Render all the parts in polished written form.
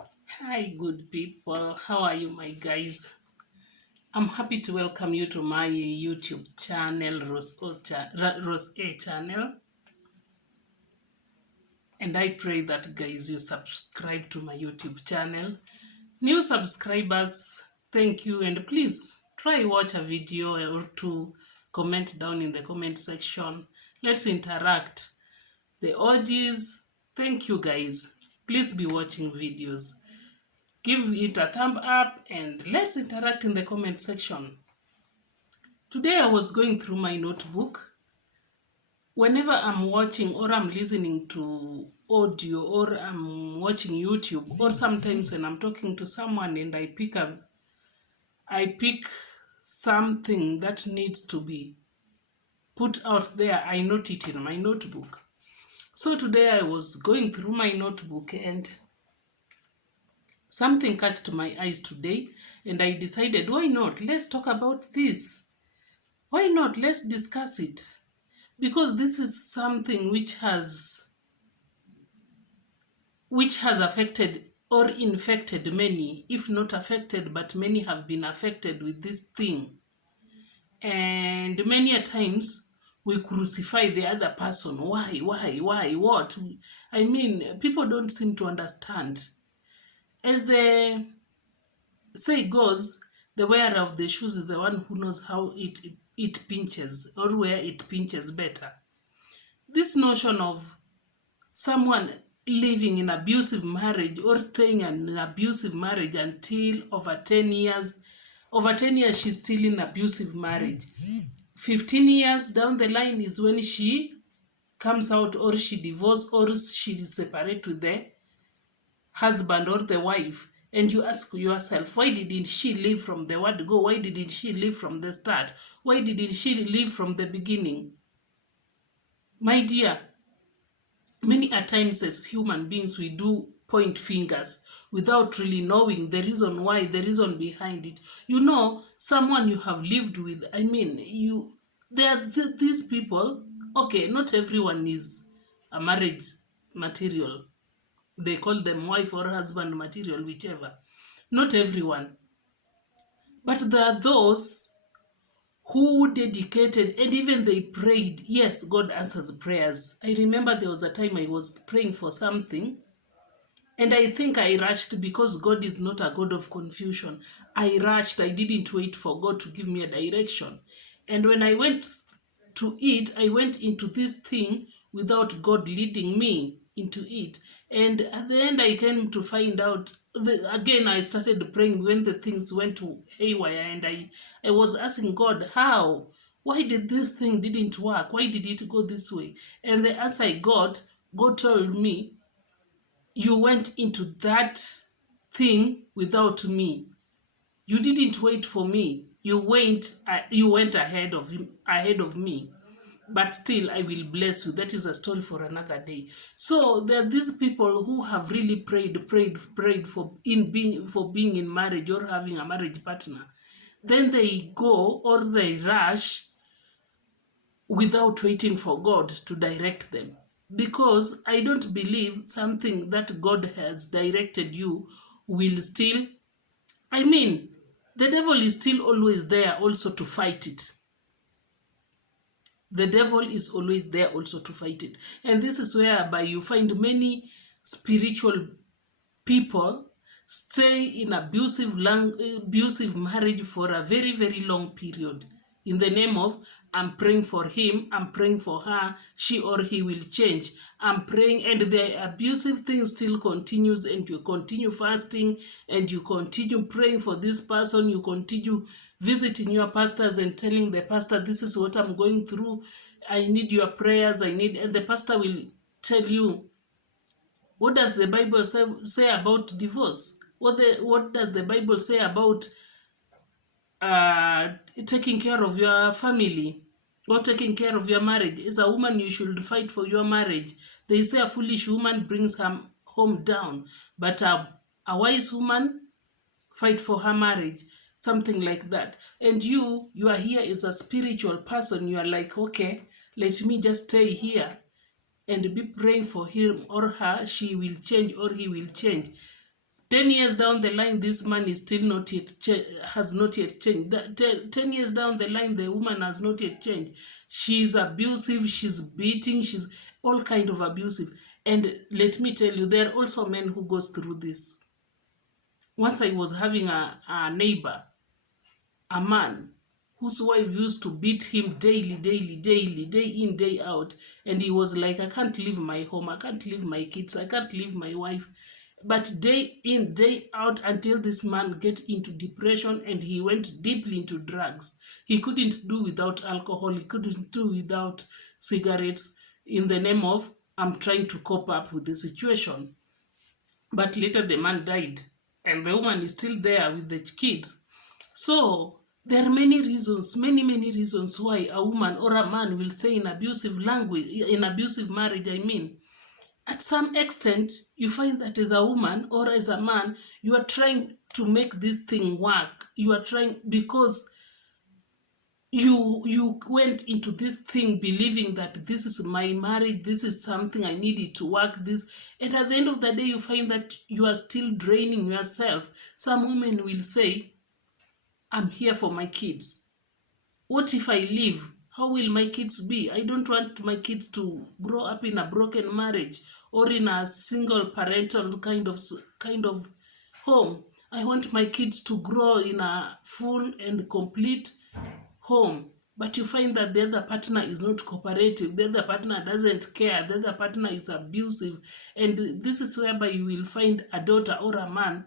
Hi, good people. How are you, my guys? I'm happy to welcome you to my YouTube channel, Rose A channel. And I pray that, guys, you subscribe to my YouTube channel. New subscribers, thank you. And please try watch a video or two. Comment down in the comment section. Let's interact. The OGs, thank you, guys. Please be watching videos. Give it a thumb up and let's interact in the comment section. Today I was going through my notebook. Whenever I'm watching or I'm listening to audio or I'm watching YouTube, or sometimes when I'm talking to someone and I pick something that needs to be put out there, I note it in my notebook. So today I was going through my notebook and something catched my eyes today, and I decided, why not? Let's talk about this. Why not? Let's discuss it. Because this is something which has affected or infected many, if not affected, but many have been affected with this thing. And many a times we crucify the other person. Why, what? I mean, people don't seem to understand. As the say goes, the wearer of the shoes is the one who knows how it pinches or where it pinches better. This notion of someone living in abusive marriage or staying in an abusive marriage until over 10 years she's still in abusive marriage. 15 years down the line is when she comes out, or she divorces, or she separates with the husband or the wife, and you ask yourself, why didn't she leave from the word go? Why didn't she leave from the start? Why didn't she leave from the beginning? My dear, many a times as human beings we do point fingers without really knowing the reason why, the reason behind it. You know, someone you have lived with, I mean, these people, okay, not everyone is a marriage material. They call them wife or husband material, whichever. Not everyone. But there are those who dedicated and even they prayed. Yes, God answers prayers. I remember there was a time I was praying for something, and I think I rushed because God is not a God of confusion. I rushed. I didn't wait for God to give me a direction. And when I went to it, I went into this thing without God leading me into it. And at the end, I came to find out. Again, I started praying when the things went to haywire, and I was asking God, how? Why did this thing didn't work? Why did it go this way? And the answer I got, God told me, you went into that thing without me. You didn't wait for me. You went ahead of me. But still, I will bless you. That is a story for another day. So there are these people who have really prayed for being in marriage or having a marriage partner. Then they go or they rush without waiting for God to direct them. Because I don't believe something that God has directed you will still, I mean, the devil is still always there also to fight it. The devil is always there also to fight it. And this is whereby you find many spiritual people stay in abusive marriage for a very, very long period in the name of, I'm praying for him, I'm praying for her, she or he will change, I'm praying, and the abusive thing still continues, and you continue fasting and you continue praying for this person, you continue visiting your pastors and telling the pastor, this is what I'm going through, I need your prayers, and the pastor will tell you, what does the Bible say about divorce? What does the Bible say about taking care of your family or taking care of your marriage? As a woman, you should fight for your marriage. They say a foolish woman brings her home down, but a wise woman fight for her marriage. Something like that. And you are here as a spiritual person. You are like, okay, let me just stay here and be praying for him or her, she will change or he will change. 10 years down the line, this man is still not yet has not yet changed. 10 years down the line, the woman has not yet changed. She's abusive, she's beating, she's all kind of abusive. And let me tell you, there are also men who goes through this. Once I was having a neighbor, a man whose wife used to beat him daily, daily, daily, day in, day out. And he was like, I can't leave my home, I can't leave my kids, I can't leave my wife. But day in, day out, until this man get into depression and he went deeply into drugs. He couldn't do without alcohol, he couldn't do without cigarettes, in the name of, I'm trying to cope up with the situation. But later the man died and the woman is still there with the kids. So there are many reasons, many reasons why a woman or a man will say in abusive language, in abusive marriage, I mean. At some extent, you find that as a woman or as a man, you are trying to make this thing work. You are trying because you went into this thing believing that this is my marriage, this is something I needed to work this, and at the end of the day you find that you are still draining yourself. Some women will say, I'm here for my kids. What if I leave? How will my kids be? I don't want my kids to grow up in a broken marriage or in a single parental kind of home. I want my kids to grow in a full and complete home. But you find that the other partner is not cooperative, the other partner doesn't care, the other partner is abusive. And this is whereby you will find a daughter or a man,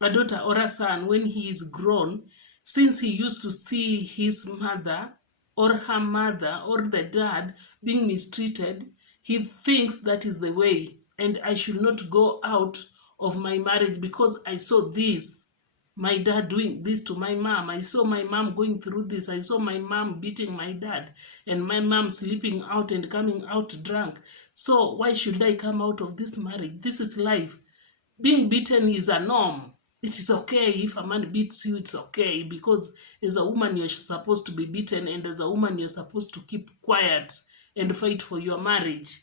a daughter or a son, when he is grown, since he used to see his mother or her mother or the dad being mistreated, he thinks that is the way, and I should not go out of my marriage because I saw this, my dad doing this to my mom, I saw my mom going through this, I saw my mom beating my dad, and my mom sleeping out and coming out drunk. So why should I come out of this marriage? This is life. Being beaten is a norm. It is okay if a man beats you, it's okay, because as a woman you're supposed to be beaten, and as a woman you're supposed to keep quiet and fight for your marriage.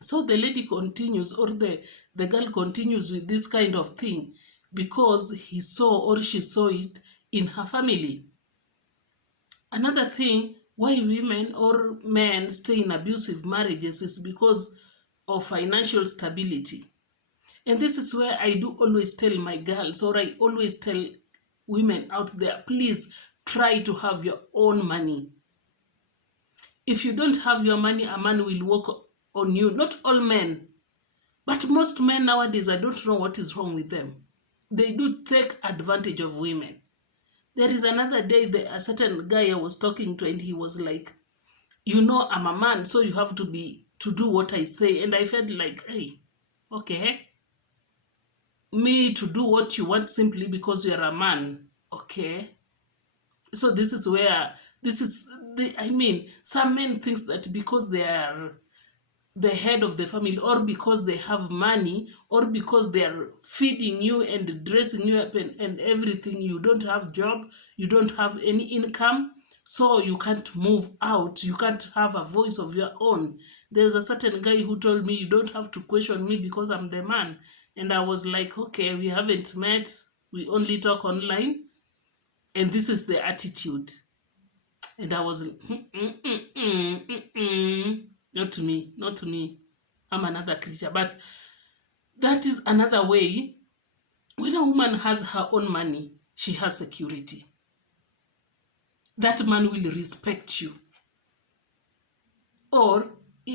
So the lady continues, or the girl continues with this kind of thing because he saw or she saw it in her family. Another thing why women or men stay in abusive marriages is because of financial stability. And this is where I do always tell my girls, or I always tell women out there, please try to have your own money. If you don't have your money, a man will work on you. Not all men, but most men nowadays, I don't know what is wrong with them. They do take advantage of women. There is another day, a certain guy I was talking to, and he was like, you know, I'm a man, so you have to do what I say. And I felt like, hey, okay, me to do what you want simply because you're a man, okay? So this is where, some men think that because they are the head of the family, or because they have money, or because they are feeding you and dressing you up and everything, you don't have job, you don't have any income, so you can't move out, you can't have a voice of your own. There's a certain guy who told me, you don't have to question me because I'm the man. And I was like, okay, we haven't met, we only talk online, and this is the attitude. And I was like, not to me, not to me. I'm another creature. But that is another way. When a woman has her own money, she has security. That man will respect you. Or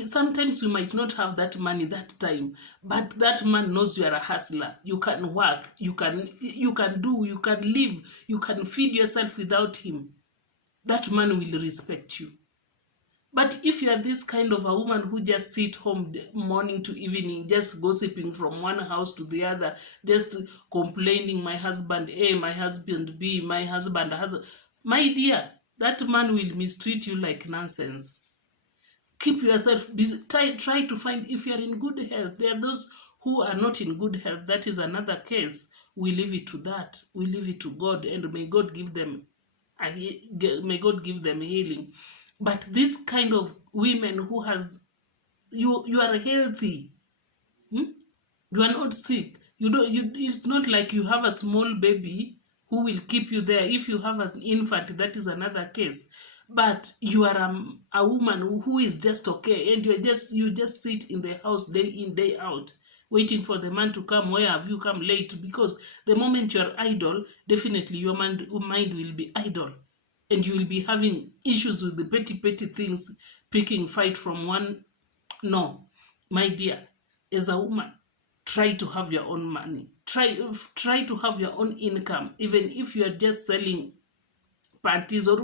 sometimes you might not have that money that time, but that man knows you are a hustler. You can work, you can live, you can feed yourself without him. That man will respect you. But if you are this kind of a woman who just sit home morning to evening, just gossiping from one house to the other, just complaining, my husband A, my husband B, my husband has, my dear, that man will mistreat you like nonsense. Keep yourself busy. Try to find, if you are in good health. There are those who are not in good health. That is another case. We leave it to that. We leave it to God, and may God give them healing. But this kind of women who has, you are healthy, you are not sick, It's not like you have a small baby who will keep you there. If you have an infant, that is another case. But you are a woman who is just okay, and you just sit in the house day in day out, waiting for the man to come. Where have you come late? Because the moment you are idle, definitely your mind will be idle, and you will be having issues with the petty things, picking fight from one. No, my dear, as a woman, try to have your own money. Try to have your own income, even if you are just selling panties or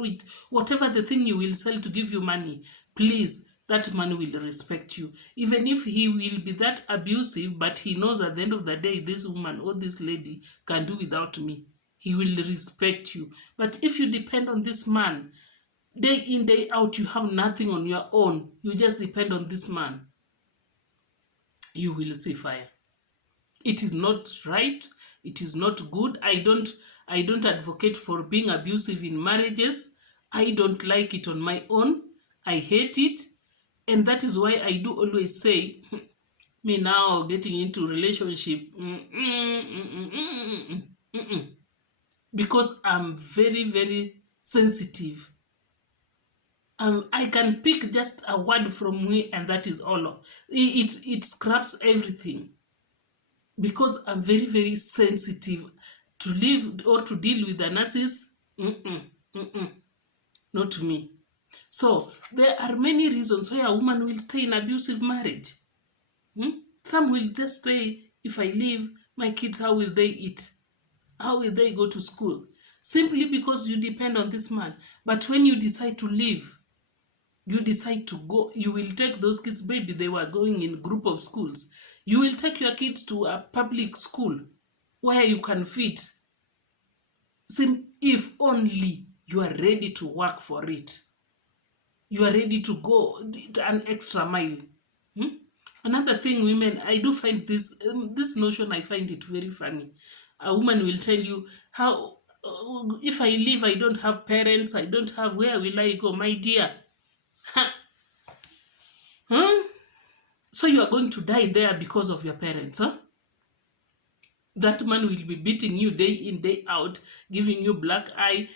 whatever the thing you will sell to give you money. Please, that man will respect you. Even if he will be that abusive, but he knows at the end of the day, this woman or this lady can do without me. He will respect you. But if you depend on this man, day in, day out, you have nothing on your own. You just depend on this man. You will see fire. It is not right. It is not good. I don't advocate for being abusive in marriages. I don't like it on my own. I hate it. And that is why I do always say, me now getting into relationship, because I'm very, very sensitive. I can pick just a word from me, and that is all. It scraps everything, because I'm very, very sensitive. To live or to deal with a narcissist, not me. So there are many reasons why a woman will stay in abusive marriage. Some will just say, if I leave, my kids, how will they eat? How will they go to school? Simply because you depend on this man. But when you decide to leave, you decide to go, you will take those kids, maybe they were going in group of schools. You will take your kids to a public school where you can fit. If only you are ready to work for it. You are ready to go an extra mile. Another thing, women, I do find this notion, I find it very funny. A woman will tell you, how if I leave, I don't have parents, I don't have, where will I go? My dear, huh? So you are going to die there because of your parents, huh? That man will be beating you day in, day out, giving you black eye,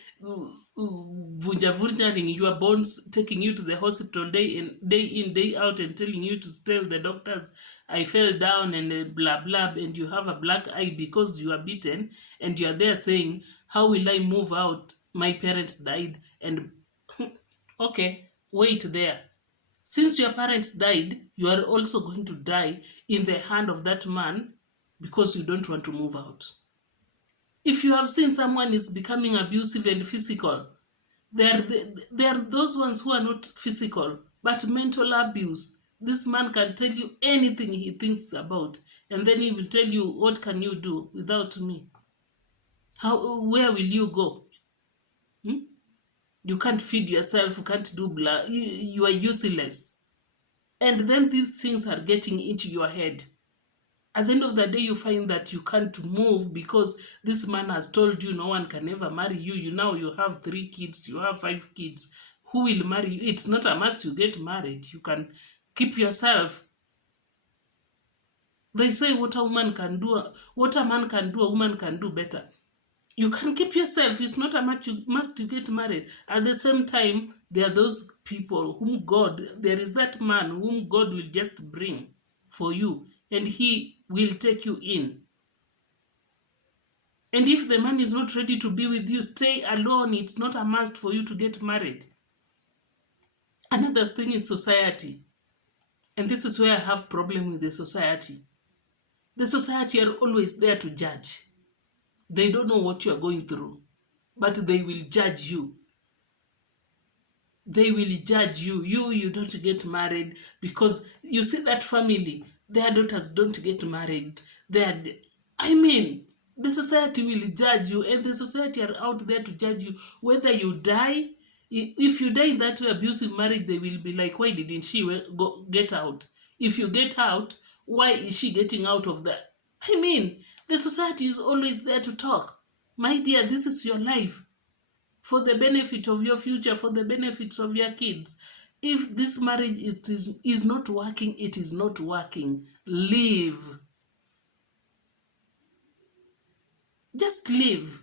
vunjaring your bones, taking you to the hospital day in, day out, and telling you to tell the doctors, I fell down and blah, blah, and you have a black eye because you are beaten, and you are there saying, how will I move out? My parents died, and okay, wait there. Since your parents died, you are also going to die in the hand of that man because you don't want to move out. If you have seen someone is becoming abusive and physical, there are those ones who are not physical, but mental abuse. This man can tell you anything he thinks about, and then he will tell you, what can you do without me? Where will you go? You can't feed yourself, you can't do blah, you are useless. And then these things are getting into your head. At the end of the day, you find that you can't move because this man has told you no one can ever marry you. You have 3 kids, you have 5 kids. Who will marry you? It's not a must you get married. You can keep yourself. They say what a man can do, a woman can do better. You can keep yourself. It's not a must you get married. At the same time, there are those people there is that man whom God will just bring for you, and he will take you in. And if the man is not ready to be with you, stay alone. It's not a must for you to get married. Another thing is society. And this is where I have problem with the society. The society are always there to judge. They don't know what you are going through, but they will judge you. They will judge you. You don't get married because you see that family, their daughters don't get married. The society will judge you, and the society are out there to judge you. Whether you die, if you die in that abusive marriage, they will be like, why didn't she get out? If you get out, why is she getting out of that? The society is always there to talk. My dear, this is your life. For the benefit of your future, for the benefits of your kids. If this marriage is not working, it is not working. Leave. Just leave.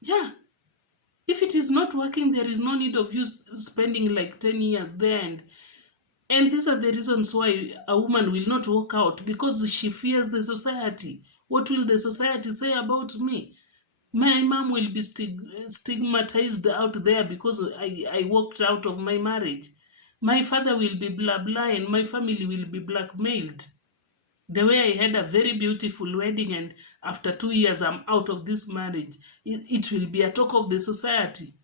Yeah. If it is not working, there is no need of you spending like 10 years there. And these are the reasons why a woman will not walk out, because she fears the society. What will the society say about me? My mom will be stigmatized out there because I walked out of my marriage. My father will be blah blah, and my family will be blackmailed. The way I had a very beautiful wedding, and after 2 years I'm out of this marriage, it will be a talk of the society.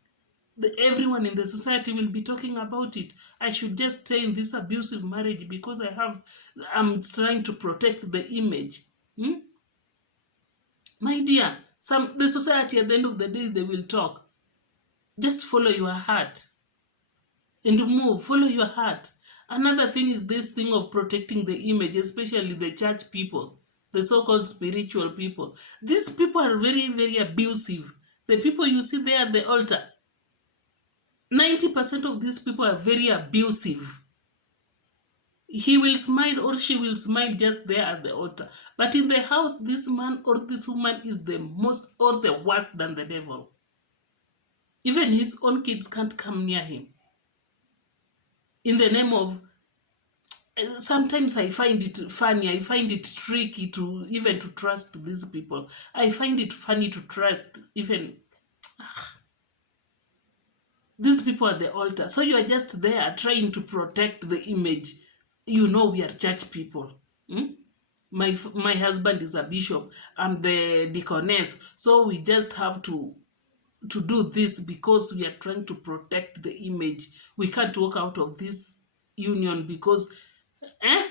Everyone in the society will be talking about it. I should just stay in this abusive marriage because I'm trying to protect the image. Hmm? My dear, the society at the end of the day, they will talk. Just follow your heart and move. Follow your heart. Another thing is this thing of protecting the image, especially the church people, the so-called spiritual people. These people are very, very abusive. The people you see there at the altar, 90% of these people are very abusive. He will smile or she will smile just there at the altar. But in the house, this man or this woman is the most or the worst than the devil. Even his own kids can't come near him. In the name of, sometimes I find it funny, I find it tricky to even to trust these people. I find it funny to trust even these people at the altar. So you are just there trying to protect the image. You know, we are church people. Hmm? My husband is a bishop. I'm the deaconess. So we just have to do this because we are trying to protect the image. We can't walk out of this union because, eh?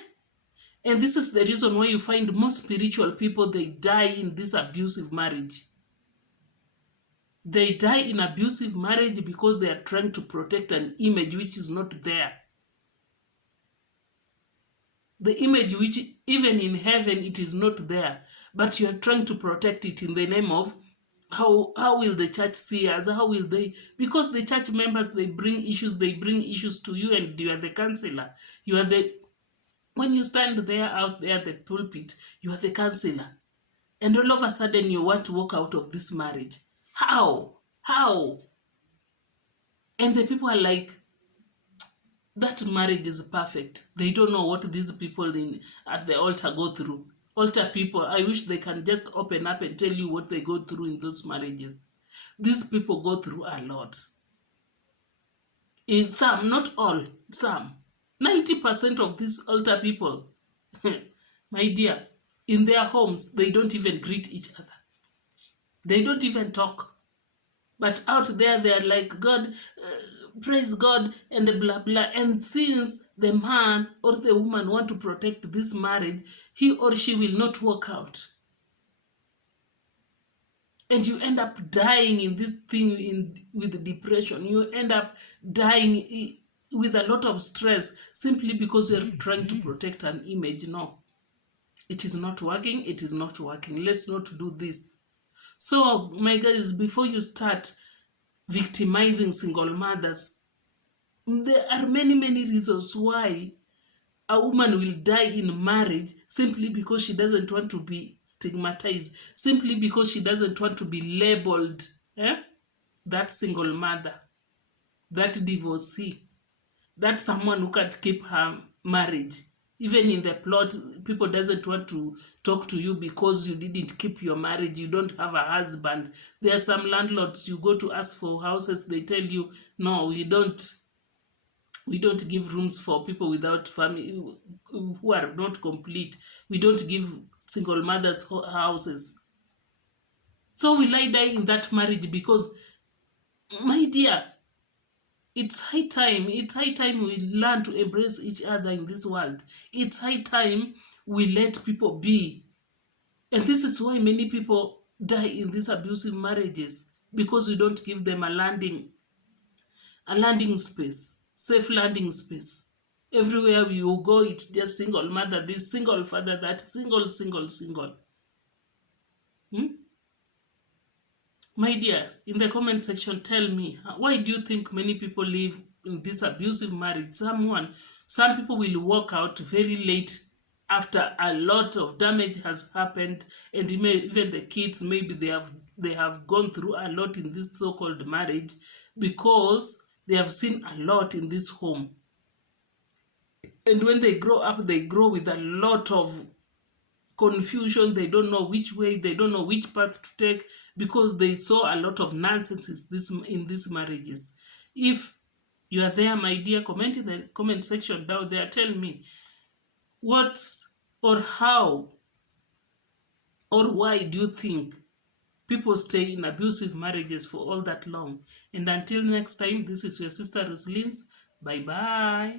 And this is the reason why you find most spiritual people, they die in this abusive marriage. They die in abusive marriage because they are trying to protect an image which is not there. The image which even in heaven it is not there, but you are trying to protect it in the name of how will the church see us? How will they? Because the church members, they bring issues to you, and you are the counselor. You are the when you stand there out there at the pulpit, you are the counselor. And all of a sudden you want to walk out of this marriage. How? How? And the people are like, that marriage is perfect. They don't know what these people at the altar go through. Altar people, I wish they can just open up and tell you what they go through in those marriages. These people go through a lot. In some, not all, some. 90% of these altar people, my dear, in their homes, they don't even greet each other. They don't even talk. But out there, they are like, God, praise God, and blah, blah. And since the man or the woman want to protect this marriage, he or she will not walk out. And you end up dying in this thing with depression. You end up dying with a lot of stress simply because you're trying to protect an image. No, it is not working. It is not working. Let's not do this. So, my guys, before you start victimizing single mothers, there are many, many reasons why a woman will die in marriage simply because she doesn't want to be stigmatized, simply because she doesn't want to be labeled that single mother, that divorcee, that someone who can't keep her marriage. Even in the plot, people doesn't want to talk to you because you didn't keep your marriage, you don't have a husband. There are some landlords, you go to ask for houses, they tell you, no, we don't give rooms for people without family who are not complete. We don't give single mothers houses. So will I die in that marriage? Because, my dear, it's high time. It's high time we learn to embrace each other in this world. It's high time we let people be. And this is why many people die in these abusive marriages, because we don't give them a landing space, safe landing space. Everywhere we go, it's just single mother, this single father, that single. Hmm? My dear, in the comment section, tell me, why do you think many people live in this abusive marriage? Some people will walk out very late after a lot of damage has happened, and even the kids, maybe they have gone through a lot in this so-called marriage, because they have seen a lot in this home. And when they grow up, they grow with a lot of confusion. They don't know which way, they don't know which path to take, because they saw a lot of nonsense in these marriages. If you are there, my dear, comment in the comment section down there. Tell me what, or how, or why do you think people stay in abusive marriages for all that long? And until next time, this is your sister Roslyn's. Bye bye.